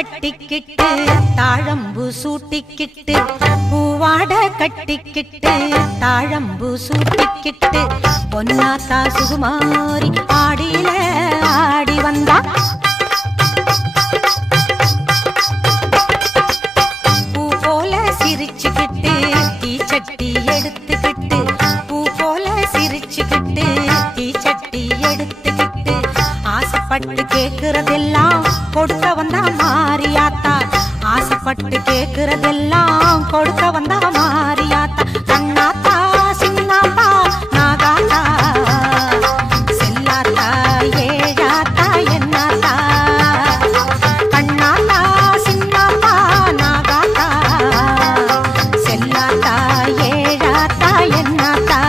கட்டிக்கிட்டு தாழம்பு சூட்டிக்கிட்டு பூவாட கட்டிக்கிட்டு தாழம்பு சூட்டிக்கிட்டு பொன்னாத்தா சுகுமாரி ஆடியில ஆடி வந்தா பூ போல சிரிச்சுக்கிட்டு தீச்சட்டி எடுத்துக்கிட்டு பூ போல சிரிச்சுக்கிட்டு தீச்சட்டி எடுத்துக்கிட்டு ஆசைப்பட்டு கேக்குறதெல்லாம் கொடுக்க வந்தா மாரியாத்தா ஆசைப்பட்டு கேக்குறதெல்லாம் கொடுக்க வந்தா மாரியாத்தா கண்ணாத்தா சின்னாத்தா நாகாத்தா செல்லாத்தா ஏழாத்தா என்னாத்தா கண்ணாத்தா சின்னாத்தா நாகாத்தா செல்லாத்தா ஏழாத்தா என்னாத்தா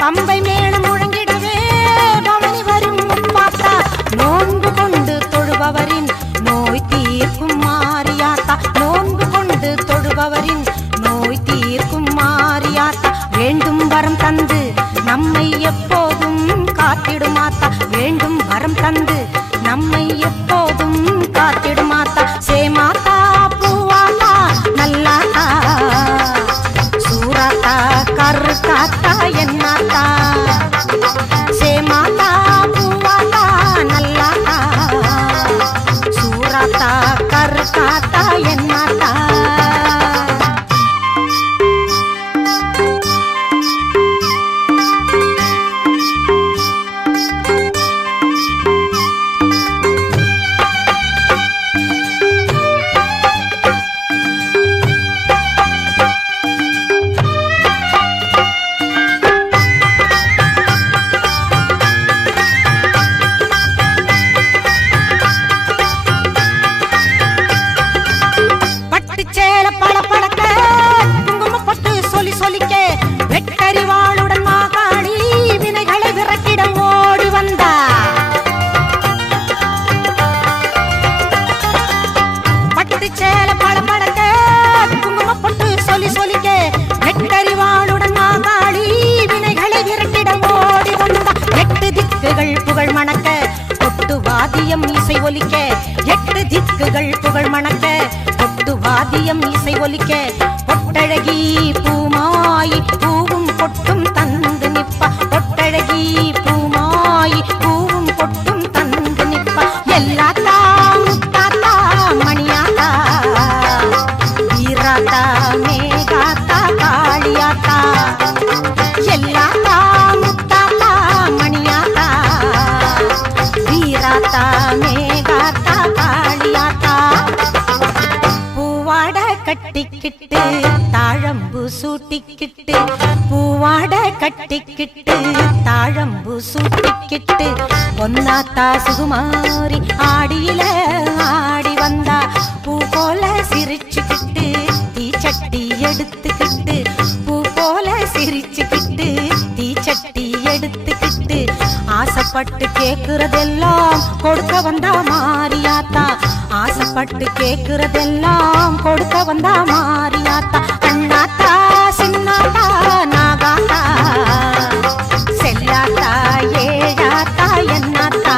பம்பை மேளம் முழங்கிடவே பவனி வரும் முப்பாத்தா நோன்பு கொண்டு தொழுபவரின் நோய் தீர்க்கும் மாரியாத்தா நோன்பு கொண்டு தொழுபவரின் நோய் தீர்க்கும் மாரியாத்தா வேண்டும் வரம் தந்து நம்மை எப்போதும் காத்திடுமாத்தா வேண்டும் வரம் தந்து நம்மை எப்போதும் காத்திடுமாத்தா சேமாத்தா பூவாத்தா நல்லாத்தா சூராத்தா கருக்காத்தா என்னாத்தா சேமாத்தா பூவாத்தா நல்லாத்தா சூராத்தா கருக்காத்தா என்னாத்தா வெட்டறிவாளுடன் மாகாளி வினைகளை விரட்டிட ஓடி வந்தா பட்டு சேல பழப்பழக்க குங்குமப்பட்டு சொல்லி சொல்லிக்க வெட்டறிவாளுடன் மாகாளி வினைகளை விரட்டிட ஓடி வந்தா எட்டு திக்குகள் புகழ் மணக்க கொட்டு வாதியம் இசை ஒலிக்க எட்டு திக்குகள் புகழ் மணக்க கொட்டு வாதியம் இசை ஒலிக்க பொட்டழகி பூமாயி பூவும் பொட்டும் தந்து நிப்பா பொட்டழகி பூமாயி பூவும் பொட்டும் தந்து நிப்பா எல்லாத்தா முத்தாத்தா மணியாத்தா வீராத்தா மேகாத்தா காளியாத்தா எல்லாத்தா முத்தாத்தா மணியாத்தா வீராத்தா மேகாத்தா காளியாத்தா பூவாட கட்டிக்கிட்டு தாழம்பு சூட்டிக்கிட்டு பூவாட கட்டிக்கிட்டு தாழம்பு சூட்டிக்கிட்டு பொன்னாத்தா சுகுமாரி ஆடியில ஆடி வந்தா பூ போல சிரிச்சுக்கிட்டு தீச்சட்டி எடுத்துக்கிட்டு பூ போல சிரிச்சுக்கிட்டு தீச்சட்டி எடுத்துக்கிட்டு ஆசைப்பட்டு கேக்குறதெல்லாம் கொடுக்க வந்தா மாரியாத்தா ஆசைப்பட்டு கேக்குறதெல்லாம் கொடுக்க வந்தா மாரியாத்தா அண்ணாத்தா சின்னாத்தா நாகாத்தா செல்லாத்தா ஏழாத்தா என்னாத்தா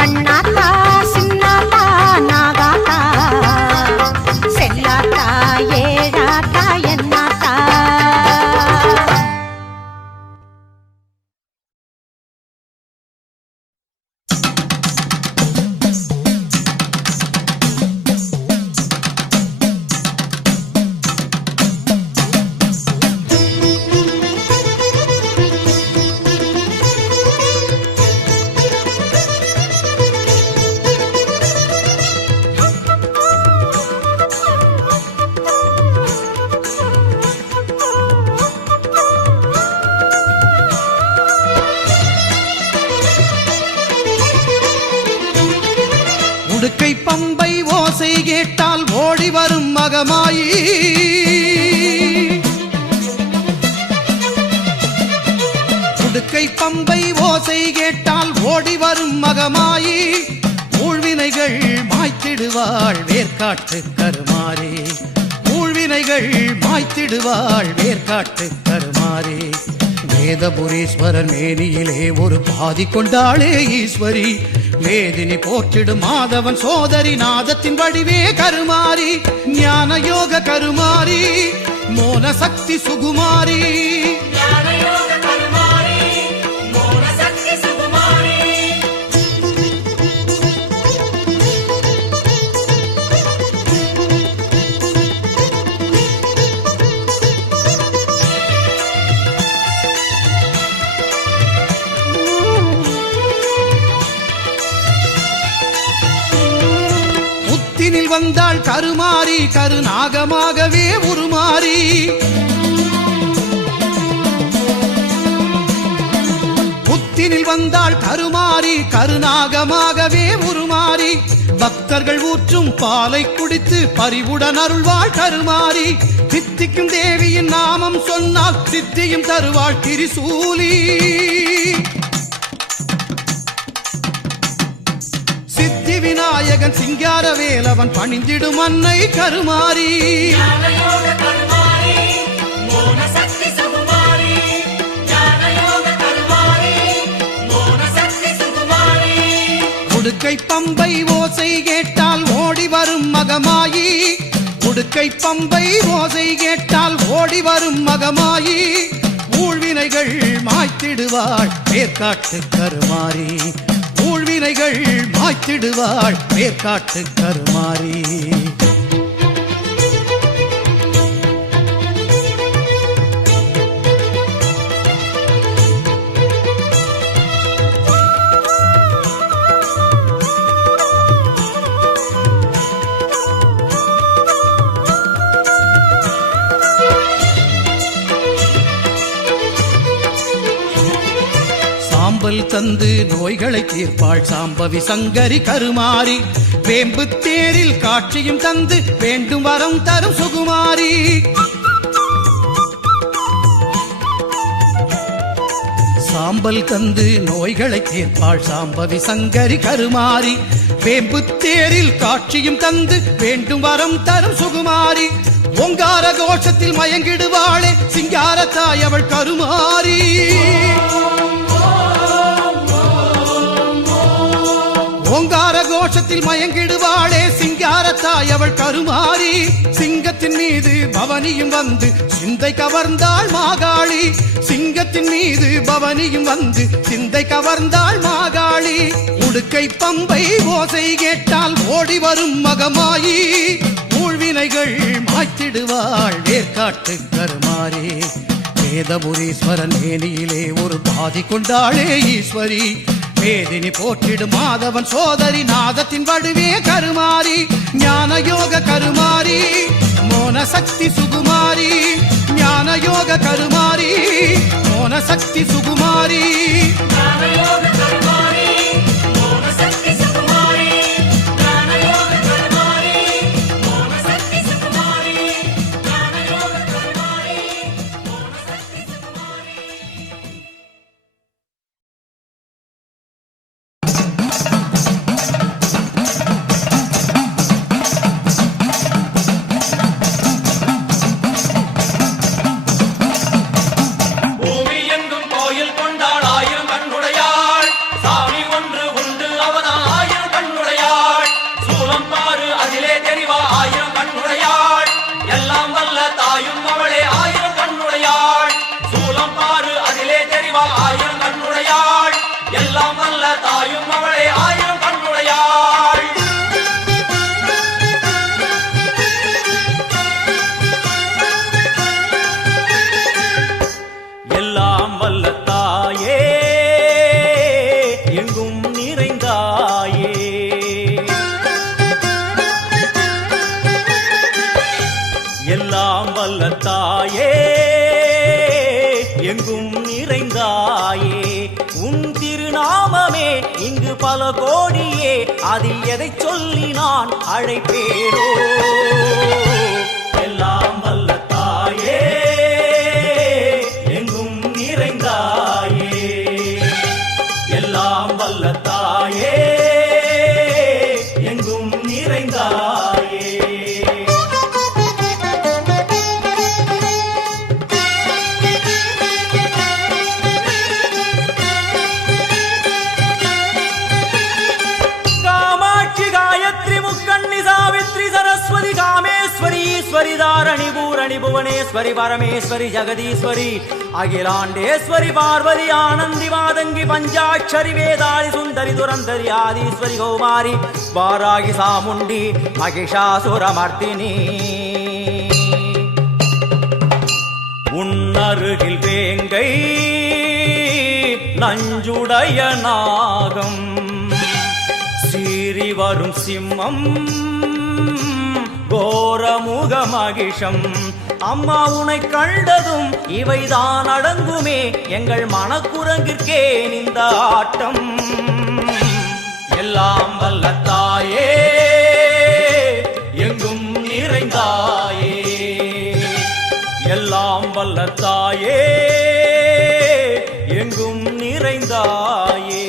கண்ணாத்தா சின்னாத்தா நாகாத்தா செல்லாத்தா ஏழாத்தா என்னாத்தா உடுக்கை பம்பை ஓசை கேட்டால் ஓடி வரும் மகமாயி ஊழ்வினைகள் மாய்த்திடுவாள் வேர்க்காட்டு கருமாறி ஊழ்வினைகள் மாய்த்திடுவாள் வேர்க்காட்டு கருமாறி வேதபுரீஸ்வரர் மேனியிலே ஒரு பாதி கொண்டாளே ஈஸ்வரி வேதினி போற்றிடும் மாதவன் சோதரி நாதத்தின் வடிவே கருமாறி ஞான யோக கருமாறி மோன சக்தி சுகுமாரி வந்தாள் கருமாறி கருநாகமாகவே உருமாறி புத்தினில் வந்தாள் கருமாறி கருநாகமாகவே உருமாறி பக்தர்கள் ஊற்றும் பாலை குடித்து பரிவுடன் அருள்வாள் கருமாறி சித்திக்கும் தேவியின் நாமம் சொன்னால் சித்தியும் தருவாள் திரிசூலி விநாயகன் சிங்கார வேலவன் பணிந்திடும் அன்னை கருமாறி உடுக்கை பம்பை ஓசை கேட்டால் ஓடி வரும் மகமாயி உடுக்கை பம்பை ஓசை கேட்டால் ஓடி வரும் மகமாயி ஊழ்வினைகள் மாய்த்திடுவாள் வேர்க்காட்டு கருமாறி ஊழ்வினைகள் மாய்த்திடுவாள் வேர்க்காட்டு கருமாறி சாம்பல் தந்து நோய்களை தீர்ப்பாள் சாம்பவி சங்கரி கருமாறி வேம்பு தேரில் காட்சியும் தந்து வேண்டும் வரம் தரும் சுகுமாரி சாம்பல் தந்து நோய்களை தீர்ப்பாள் சாம்பவி சங்கரி கருமாரி வேம்பு தேரில் காட்சியும் தந்து வேண்டும் வரம் தரும் சுகுமாரி ஓங்கார கோஷத்தில் மயங்கிடுவாளே சிங்கார தாய் அவள் கருமாரி ஓங்கார கோஷத்தில் மயங்கிடுவாளே சிங்காரத்தாய் அவள் கருமாறி சிங்கத்தின் மீது பவனியும் வந்து சிந்தை கவர்ந்தாள் மாகாளி சிங்கத்தின் மீது பவனியும் வந்து சிந்தை கவர்ந்தாள் மாகாளி உடுக்கை பம்பை ஓசை கேட்டால் ஓடி வரும் மகமாயி ஊழ்வினைகள் மாய்த்திடுவாள் வேர்க்காட்டு கருமாறி வேதபுரீஸ்வரன் மேனியிலே ஒரு பாதி கொண்டாளே ஈஸ்வரி வேதினி போற்றிடும் மாதவன் சோதரி நாதத்தின் வடுவே கருமாறி ஞான யோக கருமாரி மோன சக்தி சுகுமாரி ஞான யோக கருமாரி மோன சக்தி சுகுமாரி எல்லாம் வல்ல தாயே எங்கும் நிறைந்தாயே உன் திருநாமமே இங்கு பல கோடியே அதில் எதை சொல்லி நான் அழைப்பேனோ எல்லாம் வல்ல தாயே எங்கும் நிறைந்தாயே மகேஸ்வரி பரமேஸ்வரி ஜெகதீஸ்வரி அகிலாண்டேஸ்வரி பார்வதி ஆனந்தி மாதங்கி பஞ்சாட்சரி வேதாளி சுந்தரி துரந்தரி ஆதீஸ்வரி கௌமாரி வாராகி சாமுண்டி மகிஷாசுரமர்த்தினி உன்னருகில் வேங்கை நஞ்சுடைய நாகம் சீறி வரும் சிம்மம் கோரமுக மகிஷம் அம்மா உனை கண்டதும் இவைதான் அடங்குமே எங்கள் மனக்குரங்கிற்கே இந்த ஆட்டம் எல்லாம் வல்ல தாயே எங்கும் நிறைந்தாயே எல்லாம் வல்ல தாயே எங்கும் நிறைந்தாயே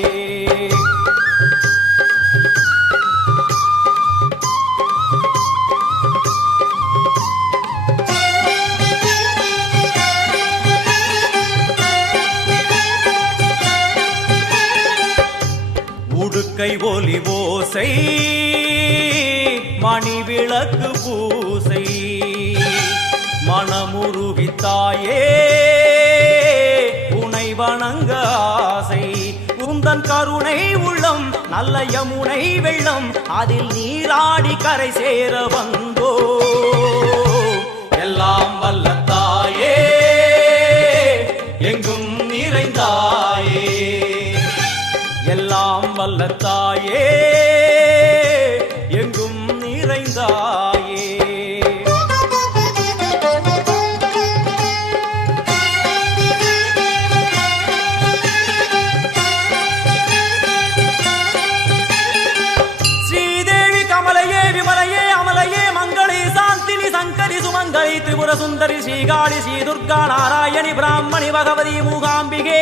உடுக்கை ஒலி ஓசை மணி விளக்கு பூசை மனமுருவித்தாயே உனை வணங்க ஆசை உந்தன் கருணை உள்ளம் நல்ல யமுனை வெள்ளம் அதில் நீராடி கரை சேர வந்தோ எல்லாம் வல்ல தாயே எங்கும் நிறைந்தாயே எல்லாம் வல்ல தாயே எங்கும் நிறைந்தாயே ஸ்ரீதேவி கமலையே விமலையே அமலையே மங்களே சாந்தினி சங்கரி சுமங்கலி திரிபுர சுந்தரி ஸ்ரீகாளி ஸ்ரீ துர்கா நாராயணி பிராமணி பகவதி மூகாம்பிகே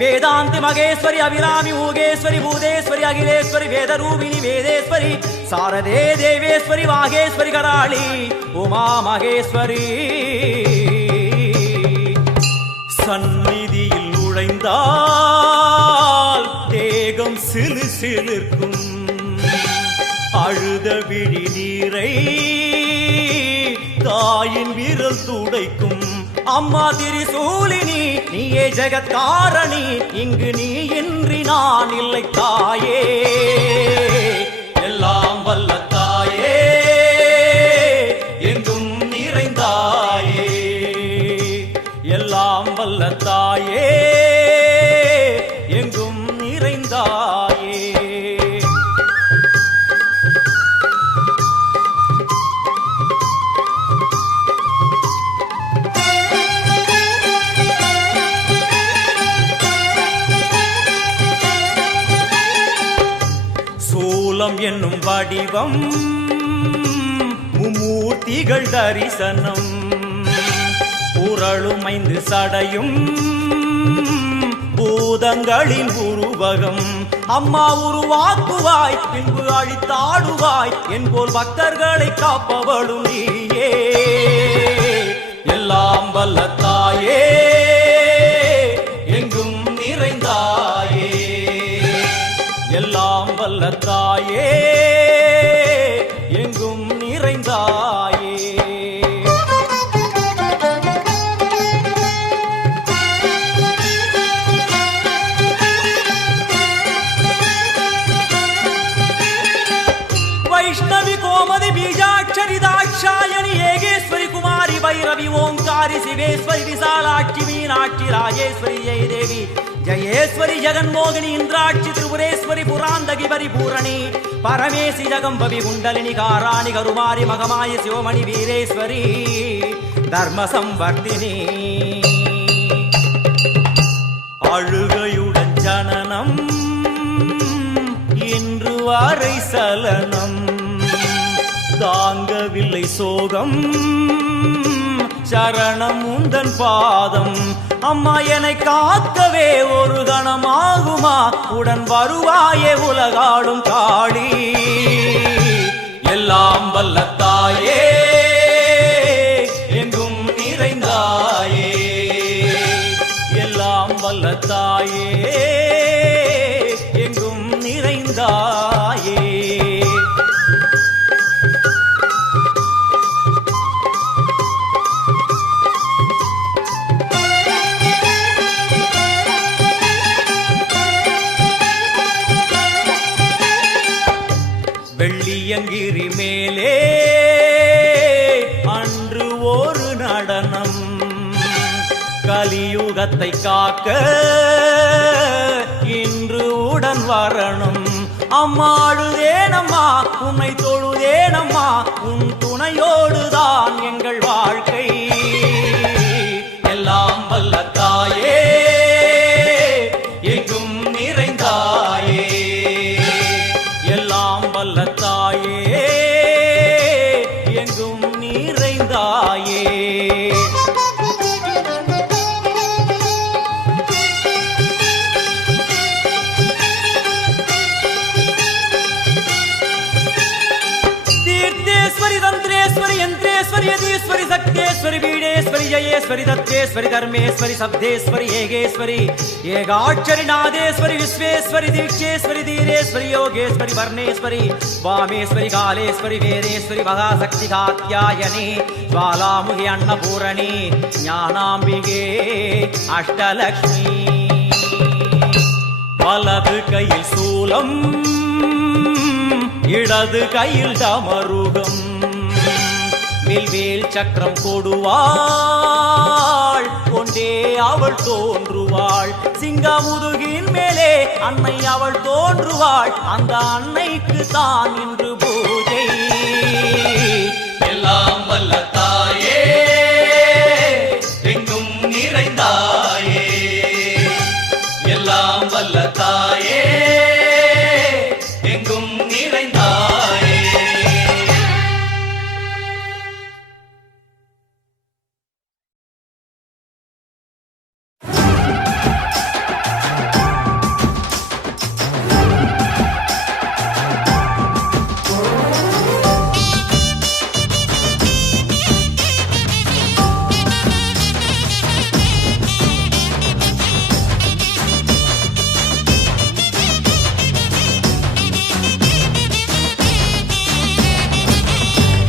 வேதாந்தி மகேஸ்வரி அபிராமி மூகேஸ்வரி பூதேஸ்வரி அகிலேஸ்வரி வேதரூபிணி வேதேஸ்வரி சாரதே தேவேஸ்வரி வாகேஸ்வரி கராளி உமா மகேஸ்வரி சந்நிதியில் நுழைந்தால் தேகம் சிலு சிலிர்க்கும் அழுத விழி நீரை தாயின் விரல் துடைக்கும் அம்மா திரிசூலினி நீயே ஜெகத்காரணி இங்கு நீ இன்றி நான் இல்லை தாயே எல்லாம் வல்ல தாயே எங்கும் நிறைந்தாயே எல்லாம் வல்ல தாயே எங்கும் நிறைந்தாயே சூலம் என்னும் வடிவம் மும்மூர்த்திகள் தரிசனம் புரளும் 5 சடையும் பூதங்களின் உருவகம் அம்மா உருவாக்குவாய் பின்பு அழித்தாடுவாய் என்போல் பக்தர்களை காப்பவளும் நீயே எல்லாம் வல்ல தாயே எங்கும் நிறைந்தாயே எல்லாம் வல்ல தாயே எங்கும் நிறைந்தாயே வைஷ்ணவி கோமதி பீஜாட்சரி தாட்சாயணி ஏகேஸ்வரி குமாரி வைரவி ஓங்காரி சிவேஸ்வரி விசாலாட்சி மீனாட்சி ராஜேஸ்வரி ஜெயதேவி ஜயேஸ்வரி ஜெகன்மோகினி இந்திராட்சி திரிபுரேஸ்வரி புராந்தகி பரிபூரணி பரமேசி ஜகம்பவி குண்டலினி காராணி கருமாரி மகமாய சிவமணி வீரேஸ்வரி தர்ம சம்வர்த்தினி அழுகையுடன் ஜனனம் இன்று வரை சலனம் தாங்கவில்லை சோகம் சரணம் உந்தன் பாதம் அம்மா என்னை காக்கவே ஒரு கணமாகுமா உடன் வருவாயே உலகாடும் காளி எல்லாம் வல்ல தாயே எங்கும் நிறைந்தாயே எல்லாம் வல்ல தாயே எங்கும் நிறைந்தாயே உள்ளத்தை காக்க இன்று உடன் வரணும். அம்மா அழுதேனம்மா உன்னை தொழுதேனம்மா உன் துணையோடுதான் எங்கள் வாழ்க்கை. எல்லாம் வல்ல தாயே எங்கும் நிறைந்தாயே, எல்லாம் வல்ல தாயே எங்கும் நிறைந்தாயே. तीर्थेश्वरी तंत्रेश्वरी यंत्रेश्वरी यदीश्वरी शक्तेश्वरी बीडेश्वरी जयेश्वरी दत्तेश्वरी धर्मेश्वरी शब्देश्वरी येगेश्वरी येगाक्षरी नादेश्वरी विश्वेश्वरी दीक्षेश्वरी धीरेश्वरी योगेश्वरी वर्णेश्वरी वामेश्वरी कालेश्वरी वेदेश्वरी महाशक्ति कात्यायनी ज्वालामुखी अन्नपूरणी ज्ञानाम्बिके अष्टलक्ष्मी. वलது கையில் சூலம் இடது கையில் டமருகம், வில்வேல் சக்கரம் கொடுவாள் கொண்டே அவள் தோன்றுவாள். சிங்கமுதுகின் மேலே அன்னை அவள் தோன்றுவாள், அந்த அன்னைக்கு தான் இன்று பூஜை. எல்லாம் வல்ல தாயே எங்கும் நிறைந்தாயே, எல்லாம் வல்ல தாயே எங்கும் நிறைந்தாயே.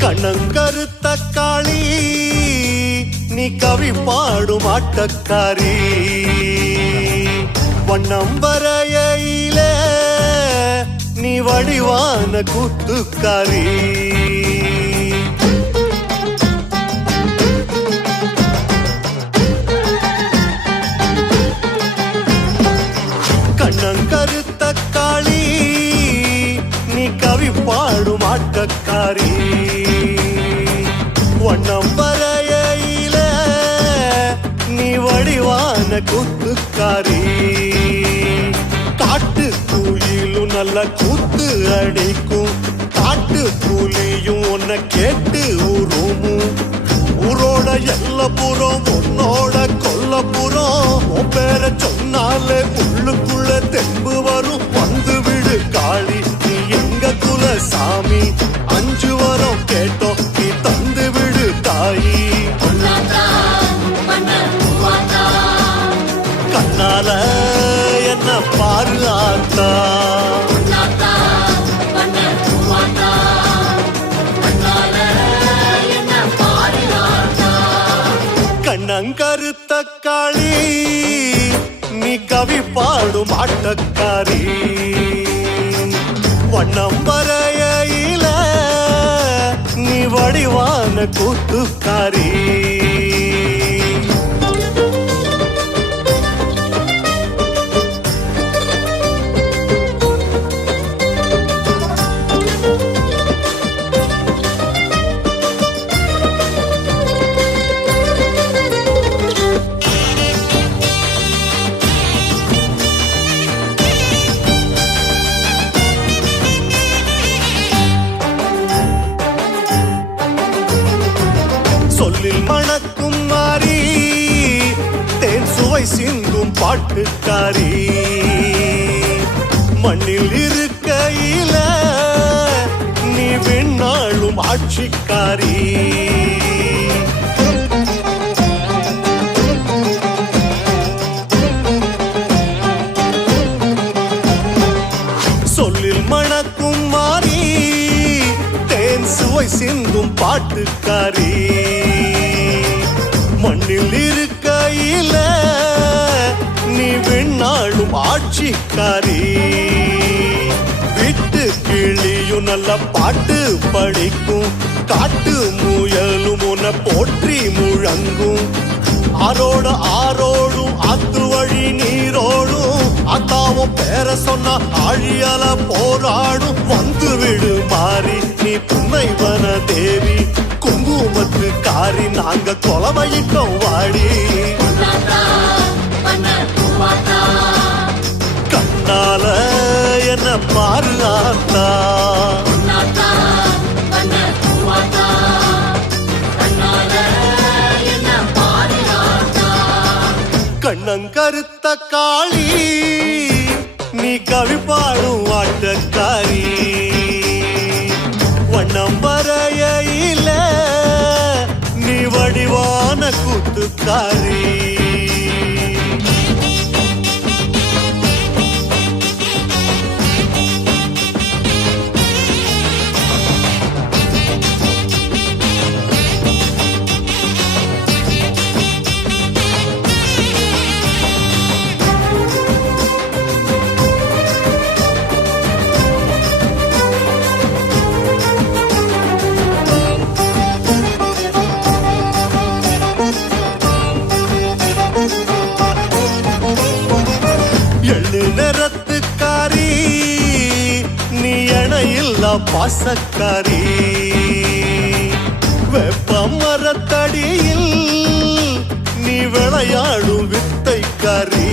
கண்ணங்கருத்த காளி நீ கவி பாடும் ஆட்டக்காரி, வண்ணம் வரையில நீ வடிவான கூத்துக்காரி. கண்ணங்கருத்த காளி நீ கவி பாடும் ஆட்டக்காரி, வண்ணம் வரையில நீ வடிவான கூத்துக்காரி. காட்டு கூயிலும் நல்ல கூத்து அடிக்கும், காட்டு கூலியும் உன்னை கேட்டு ஊருமும். ஊரோட எல்லப்புறம் உன்னோட கொல்லப்புறம், உன் பேர சொன்னாலே உள்ளுக்குள்ள தெம்பு வரும். வந்து விடு காளி நீ எங்க குல சாமி, 5 வரம் கேட்டோம் நீ தந்து விடு தாயி. கண்ணால என்ன பாரு ஆத்தா, கண்ணங்கருத்த காளி நீ கவி பாடும் ஆட்டக்காரி, வண்ணம் வரையில நீ வடிவான கூத்துக்காரி. சொல்லில் மணக்கும் மாறி தேன் சுவை சிந்தும் பாட்டுக்காரி, மண்ணில் இருக்கையில நீ விண்ணாளும் ஆட்சிக்காரி. சொல்லில் மணக்கும் மாறி தேன் சுவை சிந்தும் பாட்டுக்காரி, மண்ணில் இருக்கையில நீ விண்ணாளும் ஆட்சிக்காரி. வீட்டு கிளியும் நல்ல பாட்டு படிக்கும், காட்டு முயலும் உன்னை போற்றி முழங்கும். ஆரோடும் அத்து வழி நீரோடும் அத்தாவும் பேர சொன்னா ஆழியால போராடும் வந்து விடு மாறி நீ புன்னைவன தேவி குங்குமத்து காரி நாங்க கொலவையிட்டோம் வாடி கண்ணால என்ன பாரு ஆத்தா கண்ணங்கருத்த காளி நீ கவி பாடும் ஆட்டக்காரி வண்ணம் வரையில நீ வடிவான கூத்துக்காரி நிறத்துக்காரி நீ இணையில்ல பாசக்காரி வெப்ப மரத்தடியில் நீ விளையாடும் வித்தைக்காரி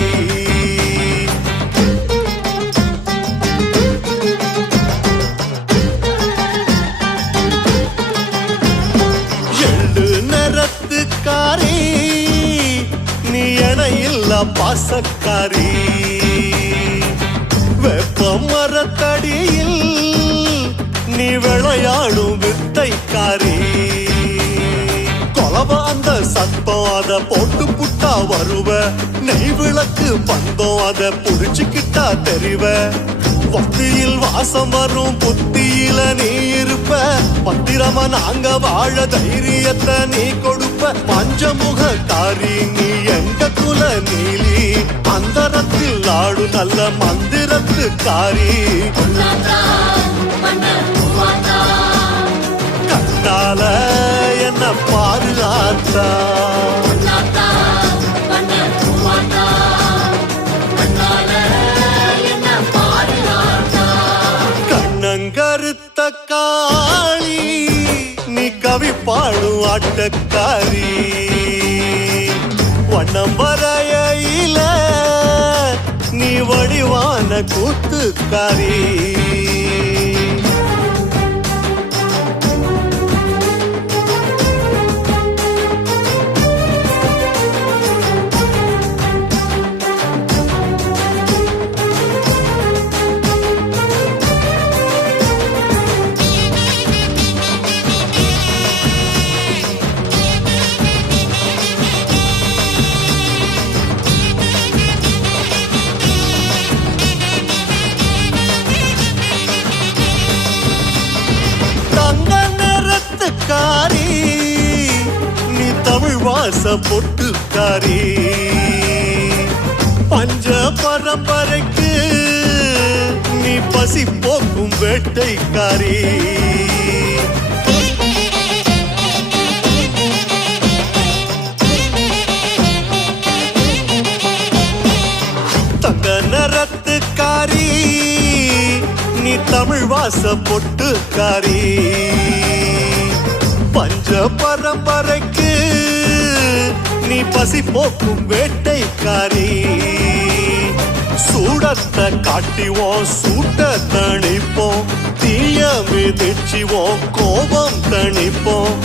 எள்ளு நிறத்துக்காரி நீ இணையில்ல பாசக்காரி வெப்ப மரத்தடியில் நீ விளையாடும் வித்தைக்காரி கொலவ அந்த சத்தம் அத போட்டு புட்டா வருவ நெய் விளக்கு பந்தம் அத புடிச்சுக்கிட்டா தெரிவ பக்தியில் வாசம் வரும் புத்தியில நீ இருப்ப பத்திரமா நாங்க வாழ தைரியத்தை நீ கொடுப்ப பஞ்சமுக காரி நீ எங்க குல நீலி அந்தரத்தில் ஆடு நல்ல மந்திரத்து காரி கண்ணால என்ன பாரு ஆத்தா கண்ணங்கருத்த காளி நீ கவி பாடும் ஆட்டக்காரி வண்ணம் வரையில நீ வடிவான கூத்துக்காரி காரி நீ தமிழ் வாச பொட்டுக்காரி பஞ்ச பரம்பரைக்கு நீ பசி போக்கும் வேட்டைக்காரி தங்க நிறத்துக்காரி நீ தமிழ் வாச பொட்டுக்காரி பஞ்ச பரம்பரைக்கு நீ பசி போக்கும் வேட்டைக்காரி சூடத்தை காட்டிவோம் சூட்ட தணிப்போம் தீய மிதிச்சுவோம் கோபம் தணிப்போம்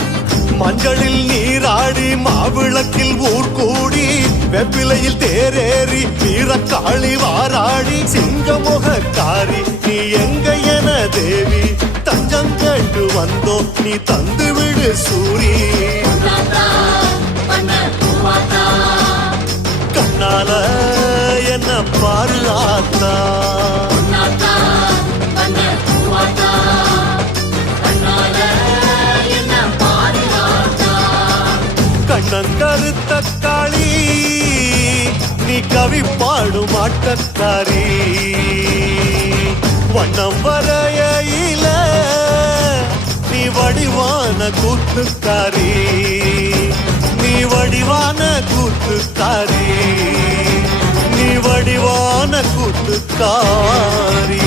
மஞ்சளில் நீராடி மாவிளக்கில் ஊர் கூடி வெப்பிலையில் தேரேறி வீரக்காளி வாராடி சிங்கமுகக்காரி நீ எங்க என தேவி தஞ்சம் கேட்டு வந்தோ நீ தந்து விடு சூரி கண்ணால என்ன பாரு ஆத்தா கண்ணங்கருத்த காளி நீ கவி பாடும் ஆட்டக்காரி வண்ணம் வரையில நீ வடிவான கூத்துக்காரி நீ வடிவான கூத்துக்காரி, நீ வடிவான கூத்துக்காரி.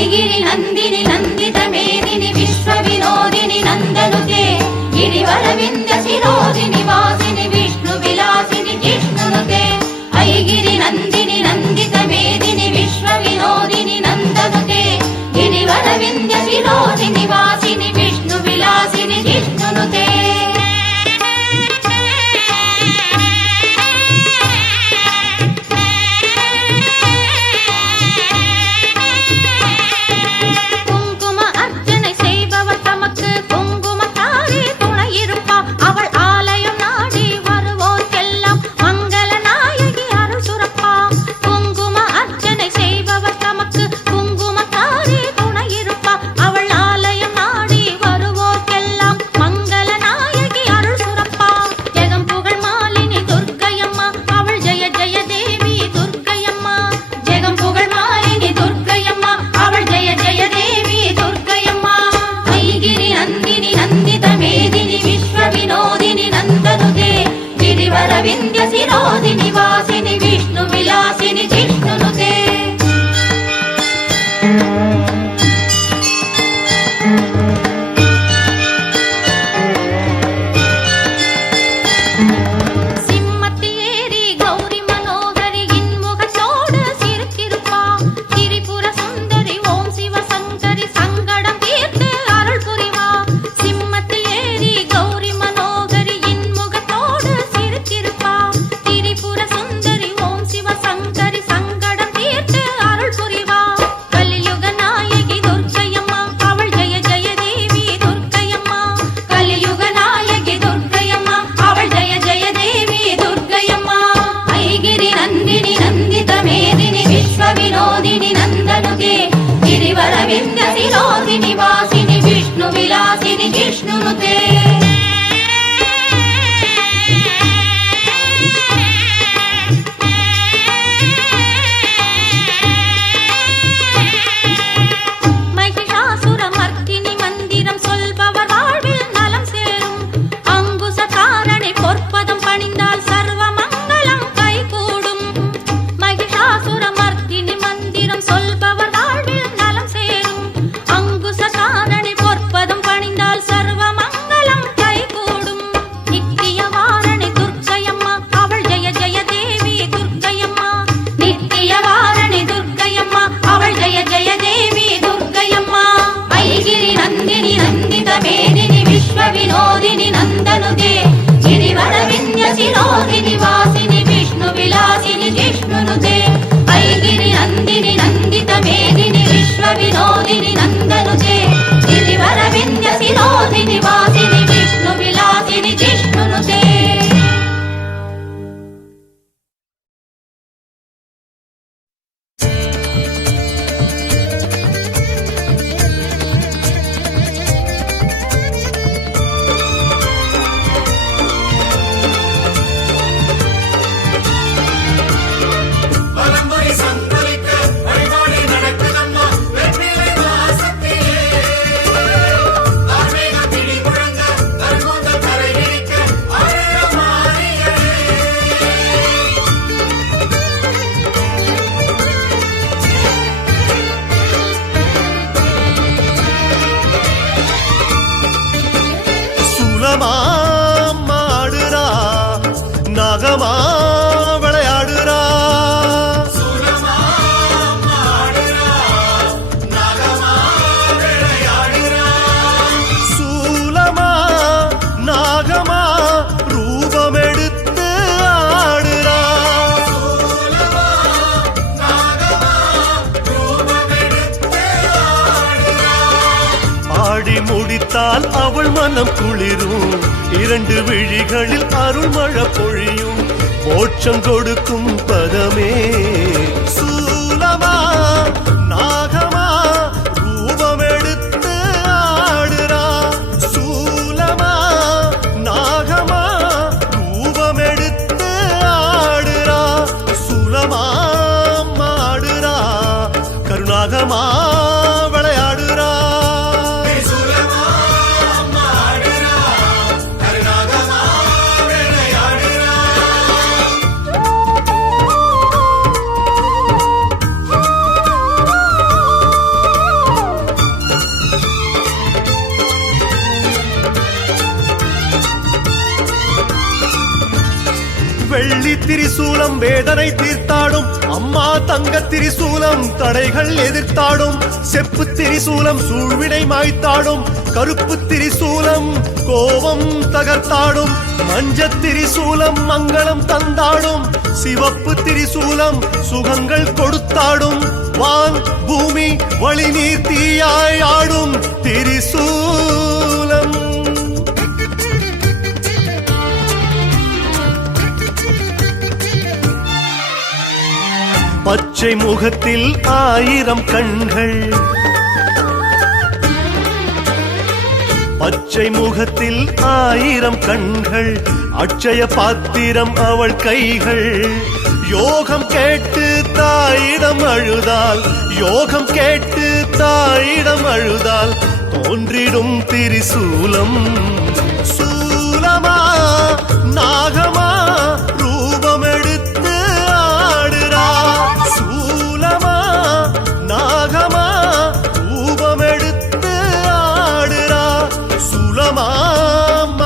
ಐಗಿರಿ ನಂದಿನಿ ನಂದಿತ ಮೇದಿನಿ ವಿಶ್ವ ವಿನೋದಿನಿ ನಂದನುತೆ ಗಿರಿವರವಿಂದ ಶಿರೋದಿನಿ ವಾಸಿನಿ ವಿಷ್ಣು ವಿಲಾಸಿನಿ ಜಿಷ್ಣುನುತೆ. ಐಗಿರಿ ನಂದಿನಿ ನಂದಿತ ಮೇದಿನಿ ವಿಶ್ವ ವಿನೋದಿನಿ ನಂದನುತೆ ಗಿರಿವರವಿಂದ ಶಿರೋದಿನಿ ವಾಸಿನಿ ವಿಷ್ಣು ವಿಲಾಸಿನಿ ಜಿಷ್ಣುನುತೆ. ಗಿರಿವರವಿಂದ ಶಿರೋದಿನಿ ವಾಸಿನಿ ವಿಷ್ಣು ವಿಲಾಸಿನಿ ಜಿಷ್ಣುನುತೆ. சிம்மத்தியேறி கௌரி மனோகரி இன்முகத்தோடு சிரித்திருப்பா திரிபுர சுந்தரி ஓம் சிவசங்கரி சங்கடம் தீர்த்து அருள் புரிவா. சிம்மத்தியேறி கௌரி மனோகரி இன்முகத்தோடு சிரித்திருப்பா திரிபுர சுந்தரி ஓம் சிவசங்கரி சங்கடம் தீர்த்து அருள் புரிவா. கலியுக நாயகி துர்க்கையம்மா அவள் ஜெய ஜெய தேவி துர்க்கையம்மா. கலியுக நாயகி துர்க்கையம்மா அவள் ஜெய ஜெய தேவி துர்க்கையம்மா. ஐகிரி நந்தினி நந்தித மேதினி விஸ்வ வினோதினி நந்தனுதே ಗಿರಿವರವಿಂದ ಶಿರೋದಿನಿ ವಾಸಿನಿ ವಿಷ್ಣು ವಿಲಾಸಿನಿ ಜಿಷ್ಣುನುತೆ. மகிஷாசுர மர்த்தினி மந்திரம் சொல்பவர் வாழ்வில் நலம் சேரும். அங்குச காரணி பொற்பதம் பணிந்தால் சர்வ மங்களம் கைகூடும். மகிஷாசுர மர்த்தினி மந்திரம் சொல்பவர் வாழ்வில் நலம் சேரும். அங்குச காரணி பொற்பதம் பணிந்தால் சர்வ மங்களம் கைகூடும். நித்திய வாரணி துர்க்கையம்மா அவள் ஜெய ஜெய தேவி துர்க்கையம்மா. நித்திய வாரணி துர்க்கையம்மா அவள் ஜெய ஜெய தேவி துர்க்கையம்மா. ஐகிரி நந்தினி நந்தித மேதினி விஸ்வ வினோதிನಿ ನಂದನುತೆ ಗಿರಿವರವಿಂದ ಶಿರೋದಿನಿ ವಾಸಿನಿ ವಿಷ್ಣು ವಿಲಾಸಿನಿ ಜಿಷ್ಣುನುತೆ. ಐಗಿರಿ ನಂದಿನಿ ನಂದಿತ ಮೇದಿನಿ ವಿಶ್ವ ವಿನೋದಿನಿ ನಂದನುತೆ ಗಿರಿವರವಿಂದ ಶಿರೋದಿನಿ ವಾಸಿನಿ ವಿಷ್ಣು ವಿಲಾಸಿನಿ ಜಿಷ್ಣುನುತೆ. மாடுறா நாகமா விளையாடுறா. சூலமா நாகமா ரூபமெடுத்து ஆடுறா. ஆடி முடித்தால் அவள் மனம் குளிரும். இரண்டு விழிகளில் அருள்மழை பொழியும். மோட்சம் கொடுக்கும் பதமே. சூலமா நாகமா ரூபமெடுத்து ஆடுறா. சூலமா நாகமா ரூபமெடுத்து ஆடுறா. சூலமா ஆடுறா கருணாகமா விளையாடுறா. வெள்ளி திரிசூலம் வேதனை தீர்த்தாடும் அம்மா. தங்க திரிசூலம் தடைகள் எதிர்த்தாடும். செப்பு திரிசூலம் சூழ்வினை மாய்த்தாடும். கருப்பு திரிசூலம் கோபம் தகர்த்தாடும். மஞ்ச திரிசூலம் மங்களம் தந்தாடும். சிவப்பு திரிசூலம் சுகங்கள் கொடுத்தாடும். வான் பூமி வழி நீர் தீயாய் ஆடும் திரிசூலம். பச்சை முகத்தில் 1000 கண்கள். பச்சை முகத்தில் 1000 கண்கள். அட்சய பாத்திரம் அவள் கைகள். யோகம் கேட்டு தாயிடம் அழுதால். யோகம் கேட்டு தாயிடம் அழுதால் தோன்றிடும் திரிசூலம். சூலமா நாகமா ரூபமெடுத்து ஆடுறா. சூலமா நாகமா ரூபமெடுத்து ஆடுறா. சூலமா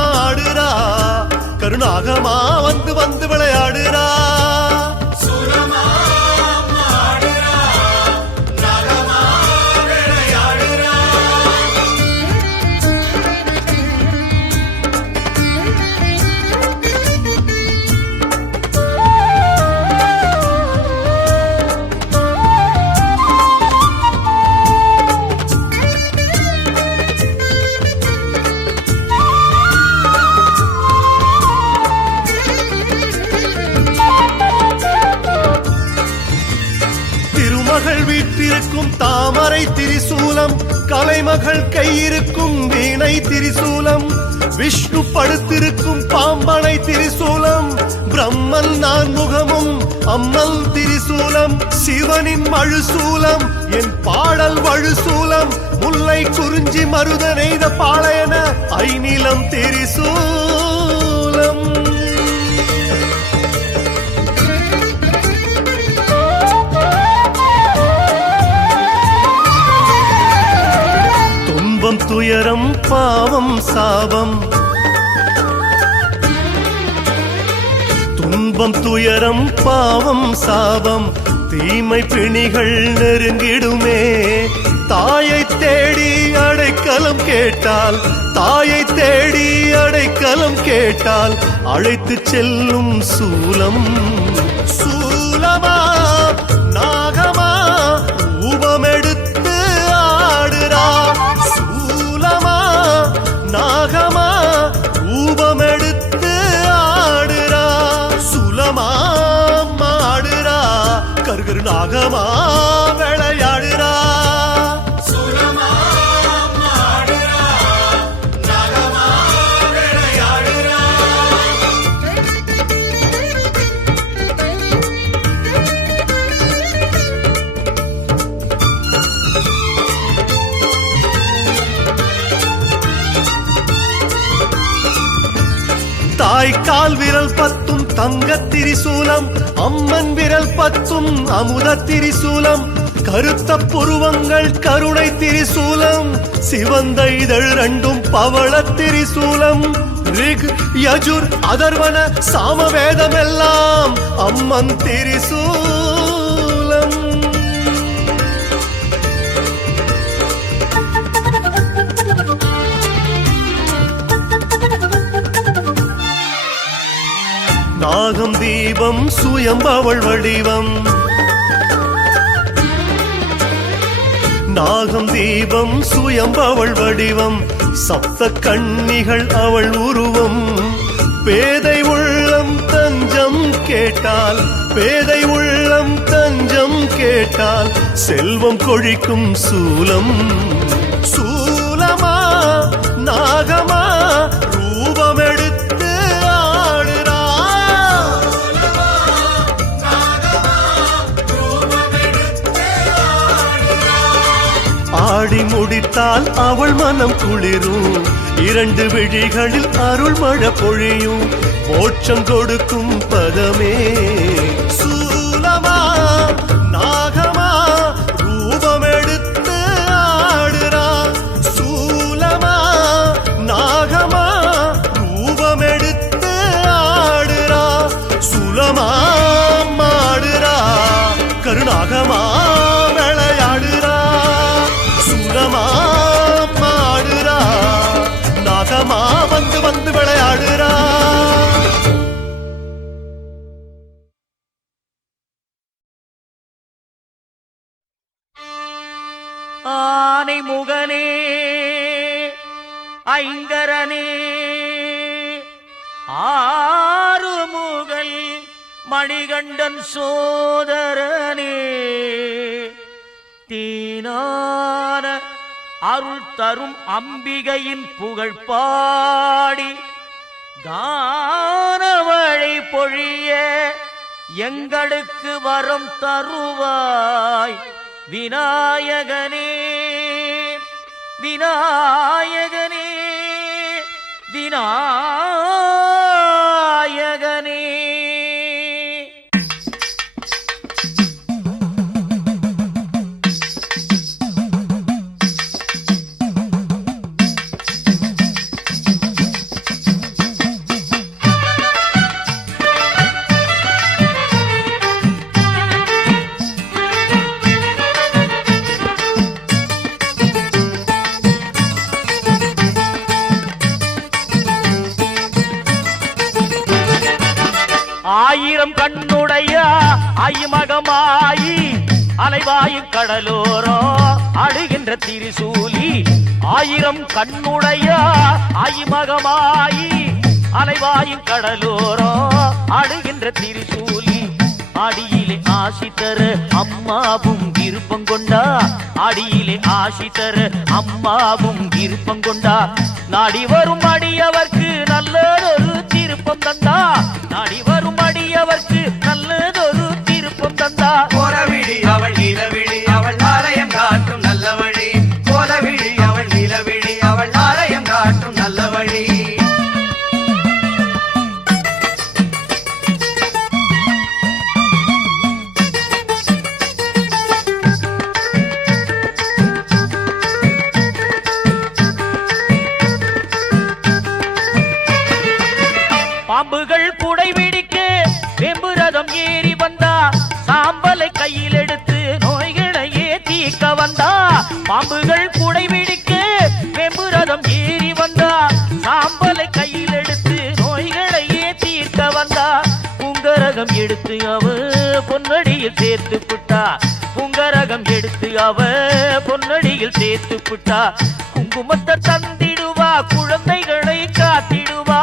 ஆடுறா கருணாகமா வந்து வந்து விளையாடுறா. வீட்டிருக்கும் தாமரை திரிசூலம். கலைமகள் கையிருக்கும் வீணை திரிசூலம். விஷ்ணு படுத்திருக்கும் பாம்பனை திரிசூலம். பிரம்மன் நான் முகமும் அம்மல் திரிசூலம். சிவனின் மழுசூலம் என் பாடல் வழுசூலம். முல்லை குறிஞ்சி மருத நெய்த பாளையன ஐநிலம் திரிசூலம். துயரம் பாவம் சாபம். துன்பம் துயரம் பாவம் சாபம். தீமை பிணிகள் நெருங்கிடுமே. தாயை தேடி அடைக்கலம் கேட்டால். தாயை தேடி அடைக்கலம் கேட்டால் அழைத்து செல்லும் சூலம். சூலமா நாகமா ரூபமெடுத்து ஆடுறா. சூலமா நாகமா ரூபமெடுத்து ஆடுறா. சுலமா ஆடுறா கருகரு நாகமா விளையாடுறா. தாய்க்கால் விரல் 10 தங்க திரிசூலம். அம்மன் விரல் 10 அமுத திரிசூலம். கருத்த புருவங்கள் கருணை திரிசூலம். சிவந்த இதழ் 2 பவள திரிசூலம். ரிக் யஜுர் அதர்வன சாமவேதமெல்லாம் அம்மன் திரிசூலம். நாகம் தீபம் சுயம்பவள் வடிவம். நாகம் தீபம் சுயம்பவள் வடிவம். சப்த கன்னிகள் அவள் உருவம். பேதை உள்ளம் தஞ்ச பஞ்சம் கேட்டால் பேதை உள்ளம் தஞ்சம் கேட்டால் செல்வம் கொழிக்கும் சூலம் சூலமா நாகமா ரூபமெடுத்து ஆடுறா ஆடி முடித்தால் அவள் மனம் குளிரும் இரண்டு விழிகளில் அருள் மழை பொழியும் மோட்சம் கொடுக்கும் பதமே சூலமா நாகமா ரூபமெடுத்து ஆடுறா சூலமா நாகமா ரூபமெடுத்து ஆடுறா சுலமா மாடுறா கருணாகமா விளையாடுறா சுலமா மாடுறா நாகமா வந்து வந்து விளையாடுறா ஆனை முகனே ஐங்கரனே ஆறுமுகல் மணிகண்டன் சோதரனே தீனான அருள் தரும் அம்பிகையின் புகழ் பாடி கானமழை பொழிய எங்களுக்கு வரம் தருவாய் விநாயகனே விநாயகனே விநாயகனே ஆயிரம் கண்ணுடைய ஐமகமாயி அலைவாயும் கடலோரோ அழுகின்ற திரிசூலி ஆயிரம் கண்ணுடைய ஐமகமாயி அலைவாயும் கடலோரோ அழுகின்ற திரிசூலி அடியிலே ஆசி தர அம்மாவும் விருப்பம் கொண்டா அடியிலே ஆசி தர அம்மாவும் விருப்பம் கொண்டா நாடி வரும் அடியவர்க்கு நல்லதொரு திருப்பம் தந்தா நாடி வரும் அடியவர்க்கு நல்லதொரு திருப்பம் தந்தா கோலவிழி அவள் நிலவிழி அவள் ஆலயம் காட்டும் நல்ல வழி கோலவிழி அவள் நிலவிழி அவள் ஆலயம் காட்டும் நல்ல வழி பாம்புகள் குடை பிடிக்க வெம்புரதம் ஏறி வந்தா சாம்பலை கையில் எடுத்து நோய்களையே தீர்க்க வந்தா பாம்புகள் குடை பிடிக்க வெம்புரதம் ஏறி வந்தா சாம்பலை கையில் எடுத்து நோய்களையே தீர்க்க வந்தா புங்கரகம் எடுத்து அவ பொன்னடியில் சேர்த்து புட்டா புங்கரகம் எடுத்து அவ பொன்னடியில் சேர்த்து புட்டா குங்குமத்தை தந்திடுவா குழந்தைகளை காத்திடுவா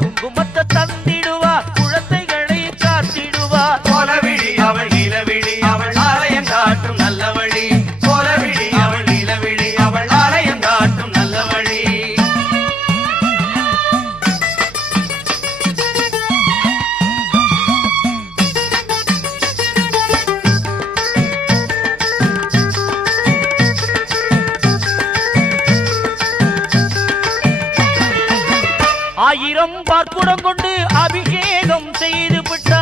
குங்குமத்தை தந்திடுவா குழந்தைகளை காத்திடுவா கோலவிழி அவள் நிலவிழி அவள் ஆலயம் காட்டும் நல்ல வழி கோலவிழி அவள் நிலவிழி அவள் ஆலயம் காட்டும் நல்ல வழி ஆயிரம் பார்க்குடம் கொண்டு அபிஷேகம் செய்து விட்டா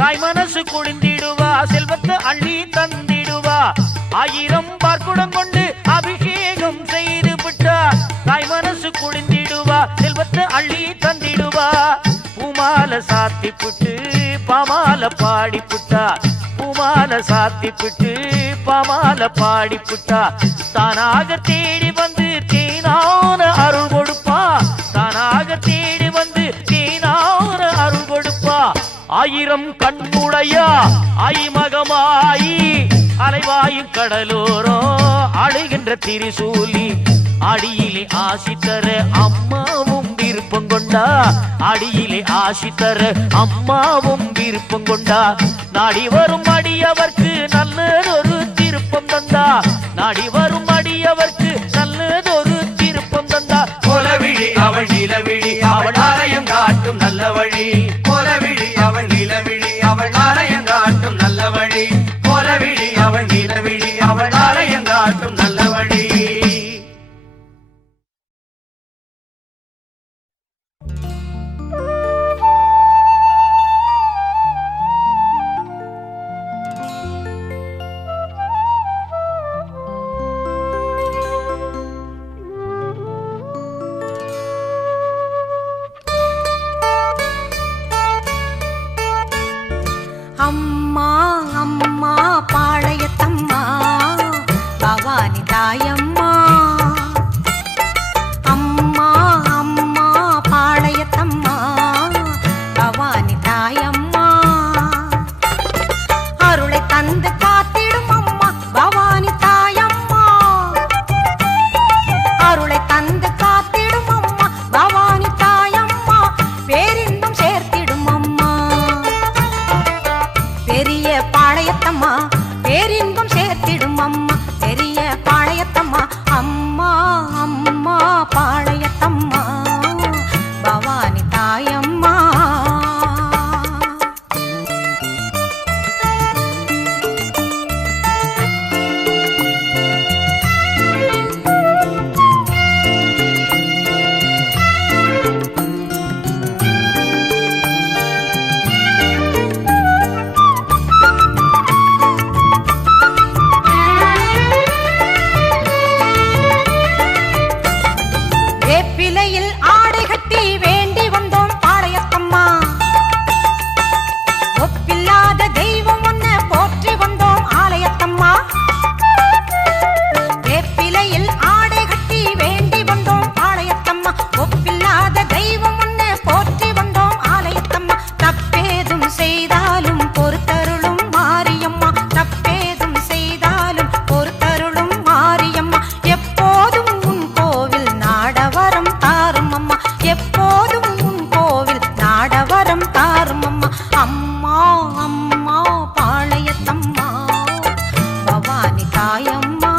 தாய் மனசு குளிந்திடுவா செல்வத்தை அள்ளி தந்திடுவா ஆயிரம் பார்க்குடம் கொண்டு அபிஷேகம் செய்து விட்டா தாய் மனசு குளிந்திடுவா செல்வத்தை அள்ளி தந்திடுவா பூமால சாத்தி புட்டு பாமால பாடி புட்டா பூமால சாத்தி புட்டு பாமால பாடி புட்டா தானாக தேடி வந்து தேனான அருள் கொடுப்பா தானாக தேடி வந்து தேனான அருள் கொடுப்பா ஆயிரம் கண்ணுடையா ஐமகமாயி அலைவாயும் கடலோரோ அழுகின்ற திரிசூலி அடியிலே ஆசி தர அம்மாவும் விருப்பம் கொண்டா அடியிலே ஆசி தர அம்மாவும் விருப்பம் கொண்டா நாடி வரும் அடியவர்க்கு நல்லதொரு திருப்பம் தந்தா நாடி வரும் அடியவர்க்கு நல்லதொரு திருப்பம் தந்தா கோலவிழி அவள் நிலவிழி அவள் ஆலயம் காட்டும் நல்ல வழி கோலவிழி அவள் நிலவிழி அவள் ஆலயம் காட்டும் நல்ல வழி கோலவிழி அவள் நிலவிழி அவள் ஆலயம் காட்டும் நல்ல வழி அம்மா அம்மா பாளையத்தம்மா பவானி தாயம்மா அம்மா அம்மா பாளையத்தம்மா பவானி தாயம்மா அருளை தந்து காத்திடும் அம்மா பவானி தாயம்மா அருளை தந்து காத்திடும் அம்மா பவானி தாயம்மா பேரின்பம் சேர்த்திடும் அம்மா பெரிய பாளையத்தம்மா பேரின்பம் சேர்த்திடும் அம்மா பெரிய பாளையத்தம்மா அம்மா அம்மா பாளையத்தம்மா பவானி தாயம்மா வேப்பிலையில் ஆடை கட்டி வேண்டி வந்தோம் பாளையத்தம்மா ஒப்பில்லாத தெய்வம் ஒன்ன போற்றி வந்தோம் ஆலயத்தம்மா வேப்பிலையில் ஆடை கட்டி வேண்டி வந்தோம் பாளையத்தம்மா ஒப்பில்லாத தெய்வம் ஒன்ன போற்றி வந்தோம் ஆலயத்தம்மா தப்பேதும் செய்தாலும் பொறுத்தருளும் மாரியம்மா தப்பேதும் செய்தாலும் பொறுத்தருளும் மாரியம்மா எப்போதும் உன் கோவில் நாடவரம் தாரும் அம்மா எப்போதும் உன் கோவில் நாடவரம் தாரும் அம்மா அம்மா அம்மா பாளையத்தம்மா பவானி தாயம்மா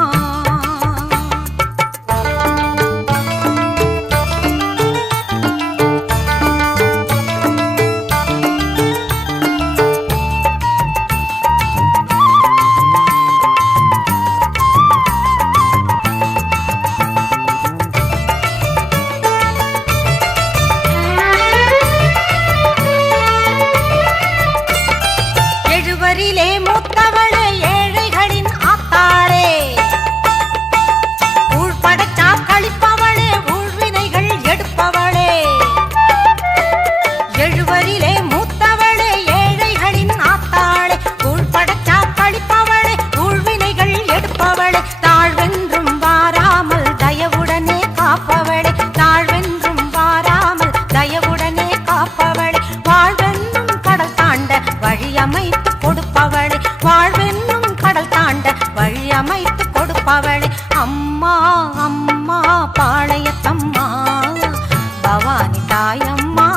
எழுவரிலே மூத்தவளே ஏழைகளின் ஆத்தாளே ஊழ்படைச்சா கழிப்பவளே ஊழ்வினைகள் எடுப்பவளே எழுவரிலே மூத்தவளே ஏழைகளின் ஆத்தாளே ஊழ்படைச்சா கழிப்பவளே ஊழ்வினைகள் எடுப்பவளே தாழ்வென்றும் வாராமல் தயவுடனே காப்பவளே தாழ்வென்றும் வாராமல் தயவுடனே காப்பவளே வாழ்வென்றும் கடல் தாண்ட வழியமைத்து கொடுப்பவளே வாழ்வென்னும் கடல் தாண்ட வழியமைத்து கொடுப்பவளே அம்மா அம்மா பாளையத்தம்மா பவானி தாயம்மா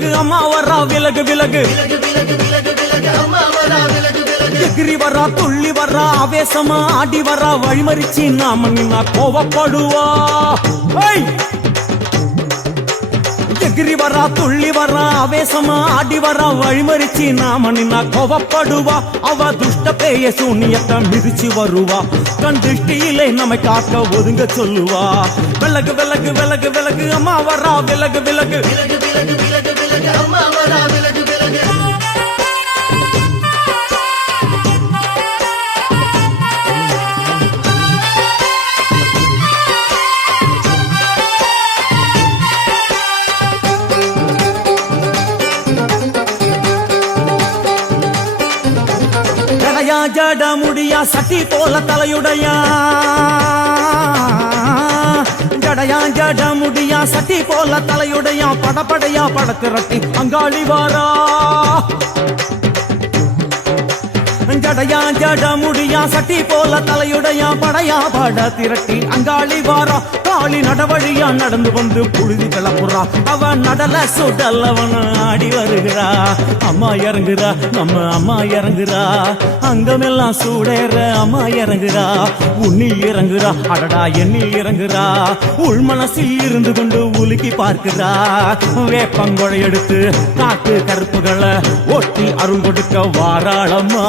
விலகு அம்மா வரா விலகு விலகு எகிரி வரா துள்ளி வரா ஆவேசமா ஆடி வரா வழிமறிச்சு நாம நின்னா கோவப்படுவா எகிரி வரா துள்ளி வரா ஆவேசமா ஆடி வரா வழிமறிச்சு நாம நின்னா கோவப்படுவா அவ துஷ்ட பேய சூனியத்தை மிதிச்சு வருவா கண் திருஷ்டியிலே நம்மை காக்க ஒதுங்க சொல்லுவா விலகு விலகு விலகு விலகு அம்மா வரா விலகு விலகு அம்மா வரா விலகு விலகு ஜட முடியா சட்டி போல தலையுடையா ஜடையா ஜட முடியா சட்டி போல தலையுடையா படப்படையா படத்திரட்டி அங்காளி வாரா ஜடையா ஜட முடியா சட்டி போல தலையுடையா படையா பட திரட்டி அங்காளி வாரா காளி நடவழியா நடந்து வந்து புழுதி கிளப்புறா அவ நடல சுடல் அவன் ஆடி வருகிறா அம்மா இறங்குறா நம்ம அம்மா இறங்குறா அங்கமெல்லாம் சூடேற அம்மா இறங்குறா உன்னில் இறங்குறா அடடா எண்ணில் இறங்குறா உள் மனசில் இருந்து கொண்டு உலுக்கி பார்க்கிறா வேப்பங்கொழை எடுத்து காட்டு கருப்புகளை ஒட்டி அருள் கொடுக்க வாராளம்மா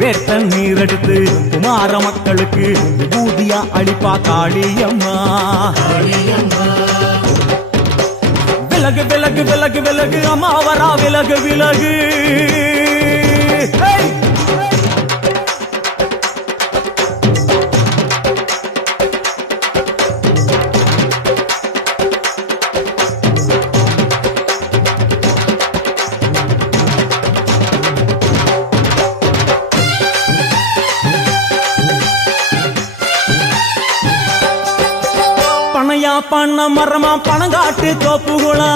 வேட்ட நீர் எடுத்து குமார மக்களுக்கு விபூதியா அளிப்பா காளியம்மா விலகு விலகு விலகு விலகு அம்மா வரா விலகு விலகு பனையா பண்ண மரமா பணங்காட்டு தோப்புகளா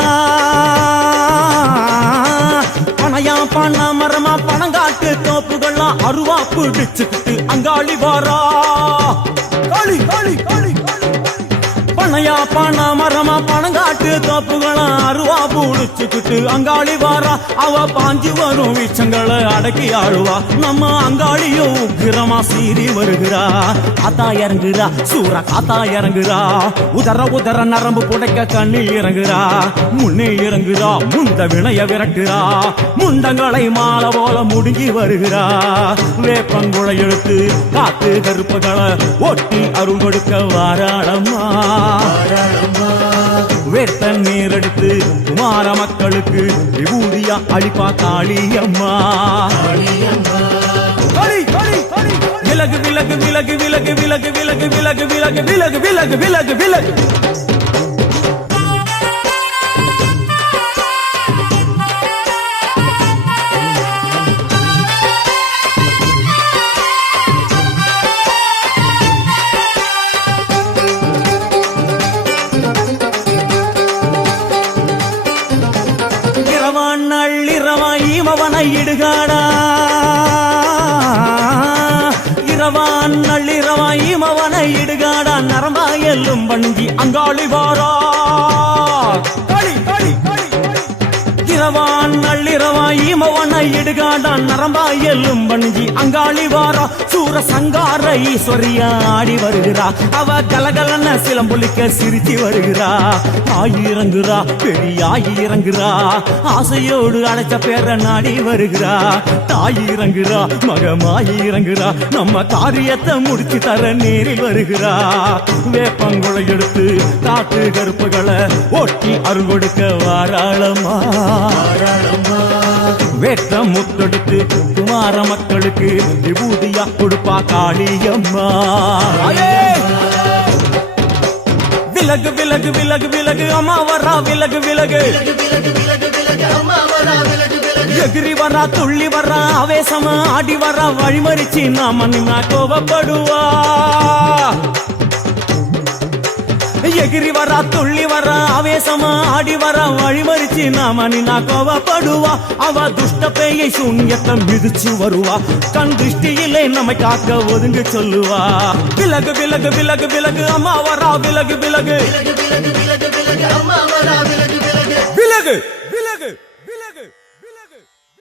பனையா பண்ண மரமா பணங்காட்டு தோப்புகளா அருவா பிடிச்சுக்கிட்டு அங்காளி வாரா காளி காளி காளி பனையா பண்ண மரமா பணங்காட்டு தோப்புகளா அருவா பிடிச்சுக்கிட்டு அங்காளி வாரா அவ பாஞ்சு வரும் வீச்சங்களை அடக்கி ஆழுவா நம்ம அங்காளியும் உக்கிரமா சீறி வருகிறா காத்தா இறங்குறா சூரா காத்தா இறங்குறா உதர உதர நரம்பு புடைக்க கண்ணில் இறங்குறா முன்னே இறங்குறா முந்த வினைய விரட்டுறா முண்டங்களை மாலை போல முடுங்கி வருகிறா வேப்பங்குழை எடுத்து காத்து கருப்புகளை ஒட்டி அருள் கொடுக்க வாராளம்மா வேட்ட நீர் எடுத்து குமார மக்களுக்கு விபூதியா அளிப்பா காளியம்மா விலகு விலகு விலகு விலகு விலகு விலகு விலகு விலகு விலகு விலகு விலகு விலகு நள்ளிரவாயிமவனை இடுகாடா இரவான் நள்ளிரவாயிமவனை இடுகாடா நரம்பா எல்லும் வணங்கி அங்காளி வாரா இரவான் நள்ளிரவாயிமவனை இடுகாடா நரம்பா எல்லும் வணங்கி அங்காளி வாரா சூர சங்கார ஈஸ்வரியா ஆடி வருகிறா அவ கலகலன சிலம்புலிக்க சிரிச்சு வருகிறா ஆயிரங்குறா பெரியாயி இறங்குறா ஆசையோடு அழைச்ச பேர நாடி வருகிறா தாயிரங்குறா மகமாயி இறங்குறா நம்ம காரியத்தை முடிச்சு தர நேரில் வருகிறா வேப்பங்குழை எடுத்து காட்டு கருப்புகளை ஒட்டி அருள் கொடுக்க வாராளம்மா வேட்ட முத்தெடுத்து குமார மக்களுக்கு விபூதியா கொடுப்பா காளியம்மா விலகு விலகு விலகு விலகு அம்மா வரா விலகு விலகு எகிரி வரா துள்ளி வரா ஆவேசமா ஆடி வரா வழிமறிச்சு நாம நின்னா கோவப்படுவா எகிரி வரா துள்ளி வரா ஆவேசமா ஆடி வரா வழிமறிச்சு நாம நின்னா கோவப்படுவா அவ துஷ்ட பேயை சூன்யத்தை மிதிச்சு வருவா கண் திருஷ்டியிலே நம்மை காக்க ஒதுங்க சொல்லுவா விலகு விலகு விலகு விலகு அம்மா வரா விலகு விலகு அம்மா வரா விலகு விலகு விலகு